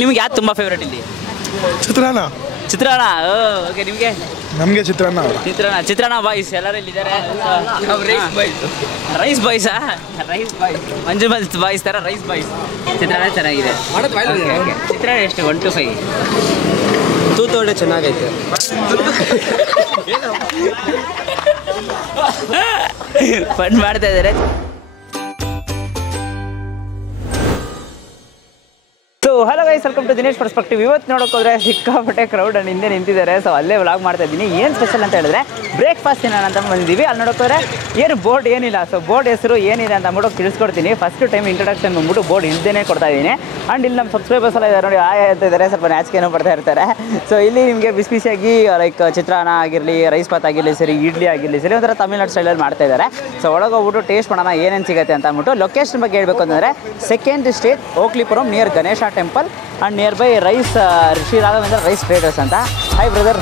ನಿಮ್ಗೆ ಯಾವ್ದು ತುಂಬ ಫೇವ್ರೇಟ್ ಇಲ್ಲಿ? ಚಿತ್ರಾನ್ನ. ಚಿತ್ರಾನ್ನ. ಓಕೆ, ನಿಮಗೆ? ನಮಗೆ ಚಿತ್ರಾನ್ನ. ಚಿತ್ರಾನ್ನ ಬಾಯ್ಸ್ ಎಲ್ಲರೂ ಇಲ್ಲಿದ್ದಾರೆ. ರೈಸ್ ಬಾಯ್ಸಾ? ರೈಸ್ ಬಾಯ್ಸ್, ಮಂಜು ಬಾಯ್ಸ್ ಥರ ರೈಸ್ ಬಾಯ್ಸ್. ಚಿತ್ರಾನ್ನ ಚೆನ್ನಾಗಿದೆ. ಚಿತ್ರಾನ್ನ ಎಷ್ಟು? 1 to 5. ತೂತೋಡೆ ಚೆನ್ನಾಗೈತೆ. ಫನ್ ಮಾಡ್ತಾ ಇದ್ದಾರೆ. Hello guys, welcome to Dinesh perspective. ಇವತ್ತು ನೋಡೋಕೋದ್ರೆ ಸಿಕ್ಕಾಪಟ್ಟೆ ಕ್ರೌಡ್ ಹಿಂದೆ ನಿಂತಿದ್ದಾರೆ. ಸೊ ಅಲ್ಲೇ ವ್ಲಾಗ್ ಮಾಡ್ತಾ ಇದ್ದೀನಿ. ಏನು ಸ್ಪೆಷಲ್ ಅಂತ ಹೇಳಿದ್ರೆ ಬ್ರೇಕ್ಫಾಸ್ಟ್ ತಿನ್ನೋಣ ಅಂತ ಬಂದಿದ್ದೀವಿ. ಅಲ್ಲಿ ನೋಡೋಕೋದ್ರೆ ಏನು ಬೋರ್ಡ್ ಏನಿಲ್ಲ. ಸೊ ಬೋರ್ಡ್ ಹೆಸರು ಏನಿದೆ ಅಂತ ಅಂದ್ಬಿಟ್ಟು ತಿಳಿಸ್ಕೊಡ್ತೀನಿ. ಫಸ್ಟ್ ಟೈಮ್ ಇಂಟ್ರೊಡಕ್ಷನ್ ಬಂದ್ಬಿಟ್ಟು ಬೋರ್ಡ್ ಇಲ್ದೇ ಕೊಡ್ತಾ ಇದ್ದೀನಿ. ಆ್ಯಂಡ್ ಇಲ್ಲಿ ನಮ್ಮ ಸಬ್ಸ್ಕ್ರೈಬರ್ಸ್ ಎಲ್ಲ ಇದ್ದಾರೆ ನೋಡಿ, ಅಂತ ಇದ್ದಾರೆ, ಸ್ವಲ್ಪ ನಾಚಿಕೆನೂ ಪಡ್ತಾ ಇರ್ತಾರೆ. ಸೊ ಇಲ್ಲಿ ನಿಮಗೆ ಬಿಸಿ ಬಿಸಿಯಾಗಿ ಲೈಕ್ ಚಿತ್ರಾನ್ನ ಆಗಿರಲಿ, ರೈಸ್ ಬಾತ್ ಆಗಿರಲಿ ಸರಿ, ಇಡ್ಲಿ ಆಗಿರಲಿ ಸರಿ, ಒಂಥರ ತಮಿಳ್ನಾಡು ಸ್ಟೈಲಲ್ಲಿ ಮಾಡ್ತಾ ಇದ್ದಾರೆ. ಸೊ ಒಳಗೋಗ್ಬಿಟ್ಟು ಟೇಸ್ಟ್ ಮಾಡೋಣ ಏನೇನು ಸಿಗುತ್ತೆ ಅಂತ ಅಂದ್ಬಿಟ್ಟು. ಲೊಕೇಶನ್ ಬಗ್ಗೆ ಹೇಳಬೇಕು ಅಂತಂದರೆ 2nd state Okalipuram near Ganesha temple and near by rice Shri Raghavendra rice traders ಅಂತ. Hi brother.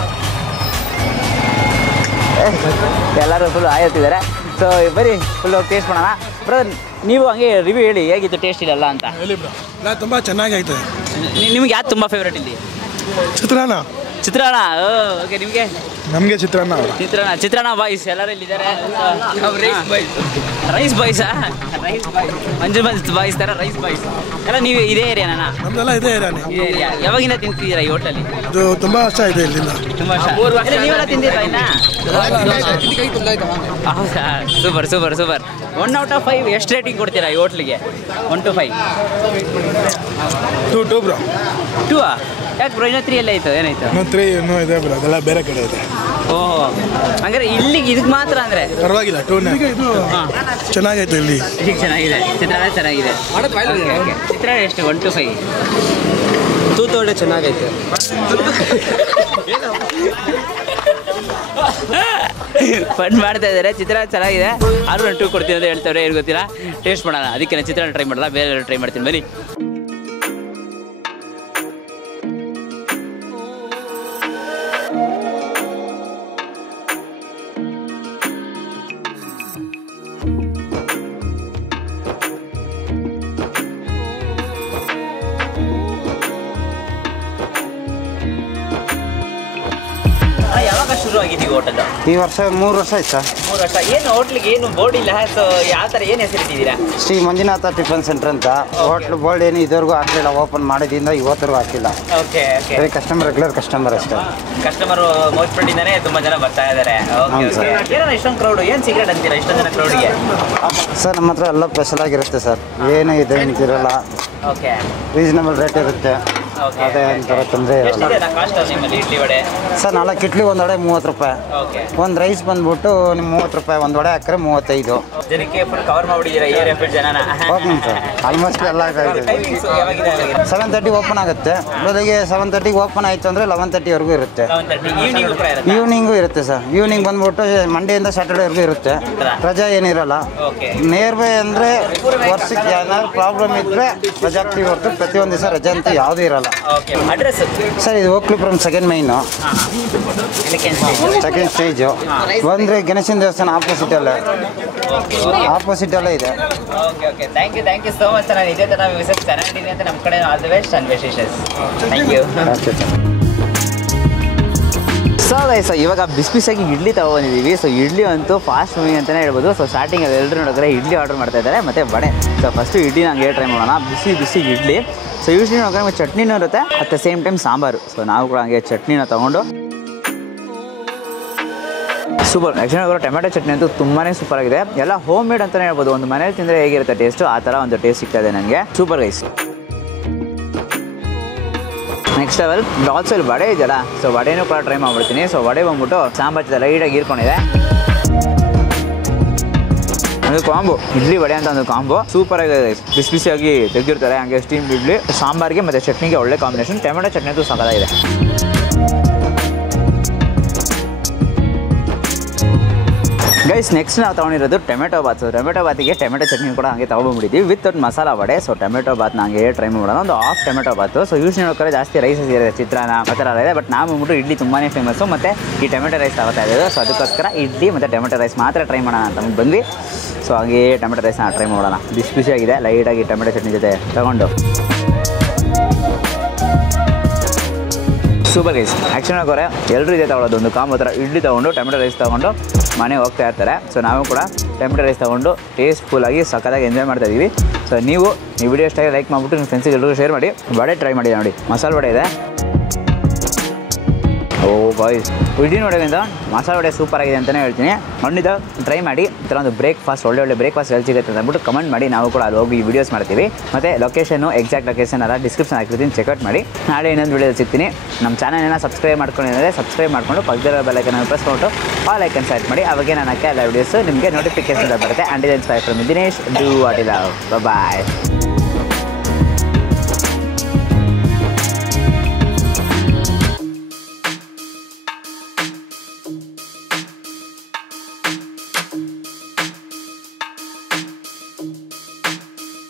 ಎಲ್ಲರೂ ಫುಲ್ ಆಯ್ತಿದ್ದಾರೆ. ಸೊ ಬರೀ ಫುಲ್ಲು ಟೇಸ್ಟ್ ಮಾಡೋಣ. ಬ್ರದರ್ ನೀವು ಹಂಗೆ ರಿವ್ಯೂ ಹೇಳಿ ಹೇಗಿತ್ತು ಟೇಸ್ಟ್ ಇದೆಲ್ಲ ಅಂತ. ಹೇಳಿ ಬ್ರೋ. ಇಲ್ಲ, ತುಂಬ ಚೆನ್ನಾಗೈತೆ. ನಿಮ್ಗೆ ಯಾವ್ದು ತುಂಬ ಫೇವ್ರೇಟ್ ಇಲ್ಲಿ? ಚಿತ್ರಾನ್ನ. ಚಿತ್ರಾನ್ನ. ಓಕೆ, ನಿಮಗೆ? ನಮಗೆ ಚಿತ್ರಾನ್ನ. ಚಿತ್ರಾನ್ನ ಬಾಯ್ಸ್ ಎಲ್ಲರೂ ಇಲ್ಲಿದ್ದಾರೆ. ರೈಸ್ ಬಾಯ್ಸಾ? ರೈಸ್ ಬಾಯ್ಸ್, ಮಂಜು ಬಾಯ್ಸ್ ಥರ ರೈಸ್ ಬಾಯ್ಸ್ ಎಲ್ಲ. ನೀವು ಇದೇ ಏರಿಯಾನ? ನಮ್ದೆಲ್ಲ ಇದೇ ಏರಿಯಾ. ಯಾವಾಗಿಂದ ತಿಂತಿದ್ದೀರಾ ಈ ಹೋಟೆಲಲ್ಲಿ? ಇದು ತುಂಬ ವರ್ಷ ಇದೆ ಇಲ್ಲಿಂದ. ತುಂಬ ವರ್ಷ. ನೀವೆಲ್ಲ ತಿಂದಿರಾ ಇನ್ನ? ಹೌದಾ? Super super super. 1 out of 5 ಎಷ್ಟು ರೇಟಿಂಗ್ ಕೊಡ್ತೀರಾ ಈ ಹೋಟ್ಲಿಗೆ? 1 to 5. 2 ಬ್ರೋ. 2? ಯಾಕೆ ಬ್ರೋ? ಇನ್ನೂ 3 ಎಲ್ಲ ಆಯಿತು? ಏನಾಯ್ತು? 3 ಇನ್ನೂ ಇದೆ ಬ್ರೋ, ಅದೆಲ್ಲ ಬೇರೆ ಕಡೆ ಇದೆ. ಓಹೋ, ಹಂಗಾರೆ ಇಲ್ಲಿಗೆ ಇದಕ್ಕೆ ಮಾತ್ರ ಅಂದರೆ ಪರವಾಗಿಲ್ಲ. 2ನೇ ಚೆನ್ನಾಗೈತೆ ಇಲ್ಲಿ. ಇದಕ್ಕೆ ಚೆನ್ನಾಗಿದೆ. ಚಿತ್ರಾನ್ನ ಚೆನ್ನಾಗಿದೆ. ಚಿತ್ರಾನ್ನ ಎಷ್ಟು? 1 to 5. ತೂತೋಡೆ ಚೆನ್ನಾಗೈತೆ. ಫನ್ ಮಾಡ್ತಾ ಇದ್ದಾರೆ. ಚಿತ್ರಾನ್ನ ಚೆನ್ನಾಗಿದೆ. 6 2 ಕೊಡ್ತೀನಿ ಅಂತ ಹೇಳ್ತಾರೆ. ಏನು ಗೊತ್ತಿಲ್ಲ, ಟೇಸ್ಟ್ ಮಾಡೋಣ. ಅದಕ್ಕೆ ನಾನು ಚಿತ್ರಾನ್ನ ಟ್ರೈ ಮಾಡಲ್ಲ, ಬೇರೆ ಟ್ರೈ ಮಾಡ್ತೀನಿ. ಬನ್ನಿ. ಯಾವಾಗ ಶುರು ಆಗಿದೆ ಈ ಹೋಟೆಲ್? ಈ ವರ್ಷ 3 ವರ್ಷ ಆಯ್ತು ಸರ್. 3 ವರ್ಷ. ಏನು ಹೋಟ್ಲಿಗೆ ಏನು ಬೋರ್ಡ್ ಇಲ್ಲ? ಸೊ ಯಾವ ಥರ ಏನು ಹೆಸರಿಟ್ಟಿದ್ದೀರಾ? ಶ್ರೀ ಮಂಜುನಾಥ ಟಿಫನ್ ಸೆಂಟರ್ ಅಂತ. ಹೋಟ್ಲು ಬೋರ್ಡ್ ಏನು ಇದುವರೆಗೂ ಹಾಕಲಿಲ್ಲ. ಓಪನ್ ಮಾಡಿದಿಂದ ಇವತ್ತರೆಗೂ ಹಾಕಿಲ್ಲ. Okay okay. ಬರೀ ಕಸ್ಟಮರ್, ರೆಗ್ಯುಲರ್ ಕಸ್ಟಮರ್ ಅಷ್ಟೇ. ಕಸ್ಟಮರು ಮೋಸ್ಟ್ಪಟ್ಟಿಂದಾನೆ ತುಂಬ ಜನ ಬರ್ತಾ ಇದ್ದಾರೆ. ಏನೋ ಇಷ್ಟೊಂದು ಕ್ರೌಡ್, ಏನು ಸೀಕ್ರೆಟ್ ಅಂತೀರಾ ಇಷ್ಟೊಂದು ಜನ ಕ್ರೌಡ್ಗೆ? ಸರ್ ನಮ್ಮ ಹತ್ರ ಎಲ್ಲ ಸ್ಪೆಷಲ್ ಆಗಿರುತ್ತೆ ಸರ್. ಏನು ಇದೆ ಅಂತಿರಲ್ಲ. ಓಕೆ. ರೀಸನಬಲ್ ರೇಟ್ ಇರುತ್ತೆ. ಅದೇ ಒಂಥರ ತೊಂದರೆ ಇರಲ್ಲ ಸರ್. 4 ಇಡ್ಲಿ, 1 ವಡೆ 30 ರೂಪಾಯಿ. ಒಂದು ರೈಸ್ ಬಂದ್ಬಿಟ್ಟು ನಿಮ್ಮ 30 ರೂಪಾಯಿ. 1 ವಡೆ ಹಾಕ್ರೆ 35. ಜನಕ್ಕೆ ಫುಲ್ ಕವರ್ ಮಾಡಿದ್ದೀರಾ ಏರಿಯಾ ಜನನ? ಓಕೆ ಸರ್, ಆಲ್ಮೋಸ್ಟ್ ಎಲ್ಲ 7:30 ಓಪನ್ ಆಗುತ್ತೆ. ಬೆಳಗ್ಗೆ 7:30 ಓಪನ್ ಆಯಿತು ಅಂದರೆ 11:30ವರೆಗೂ ಇರುತ್ತೆ. ಈವ್ನಿಂಗು ಇರುತ್ತೆ ಸರ್. ಈವ್ನಿಂಗ್ ಬಂದ್ಬಿಟ್ಟು ಮಂಡೆಯಿಂದ ಸ್ಯಾಟರ್ಡೇವರೆಗೂ ಇರುತ್ತೆ. ರಜಾ ಏನಿರಲ್ಲ. ನಿಯರ್ ಬೈ ಅಂದರೆ ವರ್ಷಕ್ಕೆ ಏನಾದ್ರು ಪ್ರಾಬ್ಲಮ್ ಇದ್ದರೆ ರಜಾ ಆಗ್ತೀವಿ ಹೊರತು ಪ್ರತಿಯೊಂದು ದಿವಸ ರಜೆ ಅಂತ ಯಾವುದೂ ಇರಲ್ಲ. ಸರ್ ಇದು ಓಕ್ಲಿಪುರಂ 2nd ಮೈನು, 2nd ಸ್ಟೇಜು. ಬಂದರೆ ಗಣೇಶನ ದೇವಸ್ಥಾನ ಆಪೋಸಿಟಲ್ಲೇ ಇದೆ. Thank you so much. ನಾನು ಇದೇ ಥರ ವಿಸಿಟ್ ಚೆನ್ನಾಗಿದೆ ಅಂತ ನಮ್ಮ ಕಡೆ ಆಲ್ ದಿ ಬೆಸ್ಟ್ ಅಂಡ್ ವಿಶೇಷಸ್. Thank you. ಸೊ ಗೈಸ್, ಇವಾಗ ಬಿಸಿಯಾಗಿ ಇಡ್ಲಿ ತೊಗೊಬಂದಿದ್ದೀವಿ. ಸೊ ಇಡ್ಲಿ ಅಂತೂ ಫಾಸ್ಟ್ ಮೂವಿಂಗ್ ಅಂತಲೇ ಹೇಳ್ಬೋದು. ಸೊ ಸ್ಟಾರ್ಟಿಂಗ್ ಅದು ಎಲ್ಲರೂ ನೋಡಿದ್ರೆ ಇಡ್ಲಿ ಆರ್ಡರ್ ಮಾಡ್ತಾ ಇದ್ದಾರೆ ಮತ್ತು ವಡೆ. ಸೊ ಫಸ್ಟು ಇಡ್ಲಿ ನಂಗೆ ಟ್ರೈ ಮಾಡೋಣ. ಬಿಸಿ ಇಡ್ಲಿ. ಸೊ ಯೂಶ್ವಲಿ ನೋಡಿದ್ರೆ ಚಟ್ನಿನೂ ಇರುತ್ತೆ, at the same time sambar. So ನಾವು ಕೂಡ ಹಂಗೆ ಚಟ್ನಿನ ತೊಗೊಂಡು ಸೂಪರ್. ಆ್ಯಕ್ಚುಲಿ ಟೊಮೆಟೊ ಚಟ್ನಿ ಅಂತೂ ತುಂಬಾ ಸೂಪರ್ ಆಗಿದೆ. ಎಲ್ಲ ಹೋಮ್ ಮೇಡ್ ಅಂತಲೇ ಹೇಳ್ಬೋದು. ಒಂದು ಮನೇಲಿ ತಿಂದರೆ ಹೇಗಿರುತ್ತೆ ಟೇಸ್ಟು, ಆ ಥರ ಒಂದು ಟೇಸ್ಟ್ ಸಿಗ್ತಾ ಇದೆ ನನಗೆ. Super guys. Next level also ಇಲ್ಲಿ ವಡೆ ಇದೆಯಲ್ಲ, ಸೊ ವಡೆನೂ ಕೂಡ ಟ್ರೈ ಮಾಡ್ಬಿಡ್ತೀನಿ. ಸೊ ವಡೆ ಬಂದ್ಬಿಟ್ಟು ಸಾಂಬಾರು ಜೊತೆ ಲೈಟಾಗಿ ಹೀರ್ಕೊಂಡಿದೆ. ಅದು ಕಾಂಬೋ ಇಡ್ಲಿ ವಡೆ ಅಂತ ಒಂದು ಕಾಂಬೋ ಸೂಪರ್ ಆಗಿದೆ. ಬಿಸಿಯಾಗಿ ತೆಗೆದಿರ್ತಾರೆ, ಹಂಗೆ ಸ್ಟೀಮ್ ಇಡ್ಲಿ ಸಾಂಬಾರಿಗೆ ಮತ್ತು ಚಟ್ನಿಗೆ ಒಳ್ಳೆ ಕಾಂಬಿನೇಷನ್. ಟೊಮೆಟೊ ಚಟ್ನಿ ಅಂತೂ ಸಕ್ಕತ್ತಾಗಿದೆ. ಗೈಸ್ ನೆಕ್ಸ್ಟ್ ನಾವು ತೊಗೊಂಡಿರೋದು ಟೊಮೆಟೊ ಬಾತ್. ಟೊಮೆಟೊ ಬಾತಿಗೆ ಟೊಮೆಟೊ ಚಟ್ನಿ ಕೂಡ ಹಂಗೆ ತೊಗೊಂಡ್ಬಿಟ್ಟಿದ್ದೀವಿ ವಿತ್ ಒಂದು ಮಸಾಲ ವಡೆ. ಸೊ ಟೊಮೆಟೊ ಬಾತ್ ಹಂಗೆ ಟ್ರೈ ಮಾಡೋಣ. ಒಂದು half tomato bath. So usually ನೋಡ್ತಾರೆ ಜಾಸ್ತಿ ರೈಸಸ್ ಇದೆ, ಚಿತ್ರಾನ್ನ ಆ ಥರ ಇದೆ. ಬಟ್ ನಾವು ಬಂದ್ಬಿಟ್ಟು ಇಡ್ಲಿ ತುಂಬಾ ಫೇಮಸ್ಸು ಮತ್ತು ಈ ಟೊಮೆಟೊ ರೈಸ್ ತಗೋತಾ ಇದ್ದೀವಿ. ಸೊ ಅದಕ್ಕೋಸ್ಕರ ಇಡ್ಲಿ ಮತ್ತು ಟೊಮೆಟೊ ರೈಸ್ ಮಾತ್ರ ಟ್ರೈ ಮಾಡೋಣ ಅಂತ ಬಂದ್ವಿ. ಸೊ ಹಾಗೆ ಟೊಮೆಟೊ ರೈಸ್ನ ಟ್ರೈ ಮಾಡೋಣ. ಬಿಸಿಯಾಗಿದೆ, ಲೈಟಾಗಿ ಟೊಮೆಟೊ ಚಟ್ನಿ ಜೊತೆ ತೊಗೊಂಡು ಸೂಪರ್ ಗೈಸ್. ಆ್ಯಕ್ಚುಲಿ ಹಾಕೋರೆ ಎಲ್ಲರೂ ಇದೆ ತೊಗೊಳೋದು, ಒಂದು ಕಾಂಬೋ ಥರ ಇಡ್ಲಿ ತೊಗೊಂಡು ಟೊಮೆಟೊ ರೈಸ್ ತೊಗೊಂಡು ಮನೆಗೆ ಹೋಗ್ತಾ ಇರ್ತಾರೆ. ಸೊ ನಾವು ಕೂಡ ಟೊಮೆಟೊ ರೈಸ್ ತೊಗೊಂಡು ಟೇಸ್ಟ್ಫುಲ್ಲಾಗಿ ಸಕ್ಕತ್ತಾಗಿ ಎಂಜಾಯ್ ಮಾಡ್ತಾ ಇದ್ದೀವಿ. ಸೊ ನೀವು ಈ ವಿಡಿಯೋ ಇಷ್ಟ ಲೈಕ್ ಮಾಡಿಬಿಟ್ಟು ನಿಮ್ಮ ಫ್ರೆಂಡ್ಸಿಗೆ ಎಲ್ಲರಿಗೂ ಶೇರ್ ಮಾಡಿ. ವಡೆ ಟ್ರೈ ಮಾಡಿ ನೋಡಿ, ಮಸಾಲೆ ವಡೆ ಇದೆ. ಓ ಬಾಯ್ಸ್, ಇಡ್ಲಿ ನೋಡೋದ್ರಿಂದ ಮಸಾಲೆ ವಡೆ ಸೂಪರ್ ಆಗಿದೆ ಅಂತಲೇ ಹೇಳ್ತೀನಿ. ಖಂಡಿತ ಟ್ರೈ ಮಾಡಿ. ಈ ಥರ ಒಂದು ಬ್ರೇಕ್ಫಾಸ್ಟ್ ಒಳ್ಳೆ ಬ್ರೇಕ್ಫಾಸ್ಟ್ ಎಲ್ಲಿ ಸಿಗುತ್ತೆ ಅಂದ್ಬಿಟ್ಟು ಕಮೆಂಟ್ ಮಾಡಿ. ನಾವು ಕೂಡ ಅಲ್ಲಿ ಹೋಗಿ ವೀಡಿಯೋಸ್ ಮಾಡ್ತೀವಿ. ಮತ್ತು ಲೊಕೇಶನ್ನು ಎಕ್ಸಾಕ್ಟ್ ಲೊಕೇಶನ್ ಎಲ್ಲ ಡಿಸ್ಕ್ರಿಪ್ಷನ್ ಹಾಕಿರ್ತೀನಿ, ಚೆಕ್ಔಟ್ ಮಾಡಿ. ನಾಳೆ ಇನ್ನೊಂದು ವೀಡಿಯೋದಲ್ಲಿ ಸಿಗ್ತೀನಿ. ನಮ್ಮ ಚಾನಲ್ನ ಸಬ್ಸ್ಕ್ರೈಬ್ ಮಾಡ್ಕೊಂಡಿದ್ದಾರೆ, ಸಬ್ಸ್ಕ್ರೈಬ್ ಮಾಡಿಕೊಂಡು ಪಕ್ಕದಲ್ಲಿರೋ ಬೆಲ್ ಐಕನ್ ಪ್ರೆಸ್ ಮಾಡಿಬಿಟ್ಟು ಆಲ್ ಐಕನ್ ಸೆಲೆಕ್ಟ್ ಮಾಡಿ. ಅವಾಗೆ ನಾನು ಹಾಕಿ ಎಲ್ಲ ವೀಡಿಯೋಸ್ ನಿಮಗೆ ನೋಟಿಫಿಕೇಶನ್ ಬರುತ್ತೆ. And it's bye from Dinesh. Do what is love. Bye.